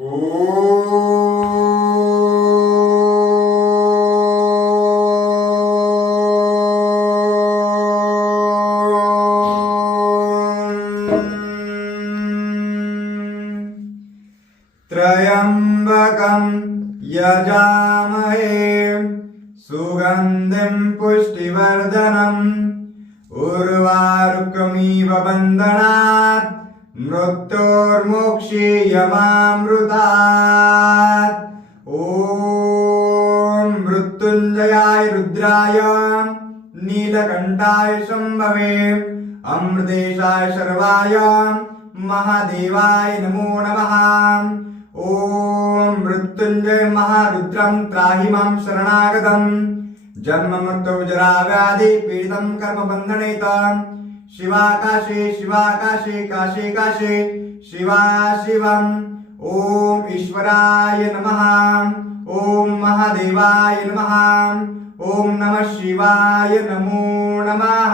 त्र्यंबकं यजामहे सुगन्धिं पुष्टिवर्धनम् उर्वारुकमिव बन्धनात् मृत्योर्मोक्षीयमामृतात्। ॐ मृत्युञ्जयाय रुद्राय नीलकण्ठाय शम्भवे अमृतेशाय शर्वाय महादेवाय नमो नमः। ॐ मृत्युञ्जय महारुद्रं त्राहि मां शरणागतं जन्म मृत्यु जरा व्याधि पीडितं कर्मबन्धनेत शिवाकाशे शिवाकाशे काशे काशे शिवा शिवम्। ॐ ईश्वराय नमः। ॐ महादेवाय नमः। ॐ नमः शिवाय नमो नमः।